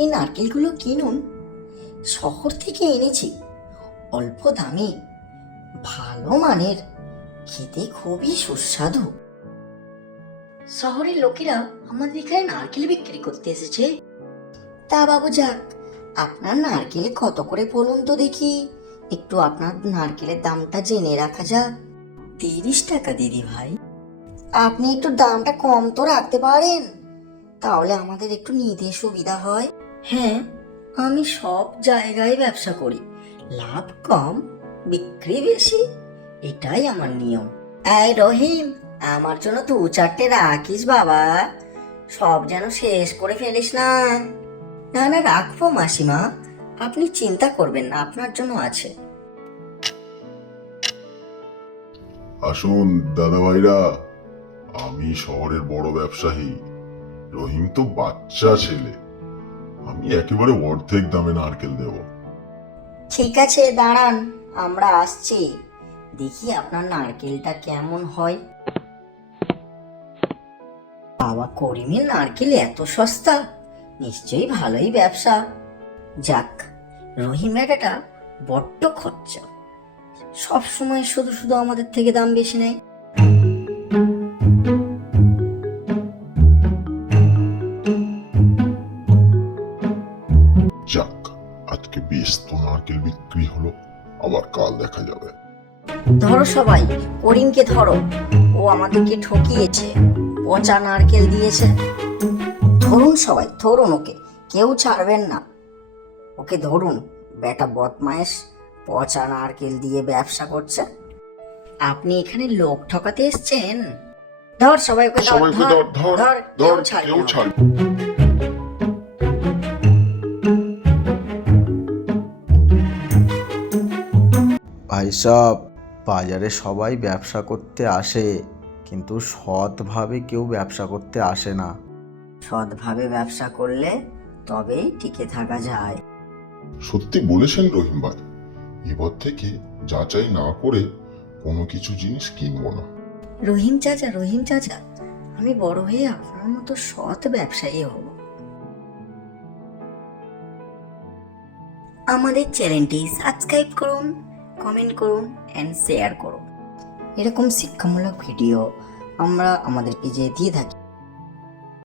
এই নারকেলগুলো কিনুন, শহর থেকে এনেছি, অল্প দামে, ভালো মানের, খেতে খুবই সুস্বাদু। শহরের লোকেরা আমাদের এখানে নারকেল বিক্রি করতে এসেছে। তা বাবু যাক, আপনার নারকেল কত করে বলুন তো দেখি, একটু আপনার নারকেলের দামটা জেনে রাখা যাক। 30 টাকা দিদি ভাই। আপনি একটু দামটা কম তো রাখতে পারেন, তাহলে আমাদের একটু নিতে সুবিধা হয়। হ্যাঁ, আমি সব জায়গায় ব্যবসা করি, লাভ কম বিক্রি বেশি, এটাই আমার নিয়ম। এই রহিম, আমার জন্য 2-4টে রাখিস বাবা, সব যেন শেষ করে ফেলিস না। না না, রাখবো মাসিমা, আপনি চিন্তা করবেন না, আপনার জন্য আছে। আসুন দাদা ভাইরা, আমি শহরের বড় ব্যবসায়ী, রহিম তো বাচ্চা ছেলে, আমি একেবারে অর্ধেক দামে নারকেল দেব। ঠিক আছে, দাঁড়ান, আমরা আসছি, দেখি আপনার নারকেলটা কেমন হয়। বাবা করিমের নারকেল এত সস্তা, নিশ্চয়ই ভালোই ব্যবসা। যাক, রহিম বেটাটা বড্ড খরচা, সব সময় শুধু শুধু আমাদের থেকে দাম বেশি নেয়। যাক, আজকে বেশ তো নারকেল বিক্রি হলো, আবার কাল দেখা যাবে। ধরো সবাই, করিমকে ধরো, ও আমাদেরকে ঠকিয়েছে, পচা নারকেল দিয়েছে। ধরুন সবাই, ধরুন ওকে, কেউ ছাড়বেন না, ওকে ধরুন, বেটা বদমাইশ, পচা নারকেল দিয়ে ব্যবসা করছে। আপনি এখানে লোক ঠকাতে এসেছেন। ধর সবাই, ওকে ধর, সবাইকে ধর, ধর ধর ধর, ধর, কেউ ছাড়বে কেউ না। ছাড়। ভাই সব, বাজারে সবাই ব্যবসা করতে আসে, কিন্তু সৎভাবে কেউ ব্যবসা করতে আসে না। সৎভাবে ব্যবসা করলে তবেই টিকে থাকা যায়। সত্যি বলেছেন রহিম ভাই, এবার থেকে যাচাই না করে কোনো কিছু জিনিস কিনবো না। রহিম চাচা, রহিম চাচা, আমি বড় হয়ে আপনার মতো সৎ ব্যবসায়ী হব। আমাদের চ্যানেলটি সাবস্ক্রাইব করুন, কমেন্ট করুন এন্ড শেয়ার করুন। এরকম শিক্ষামূলক ভিডিও আমরা আমাদের পেজে দিয়ে থাকি।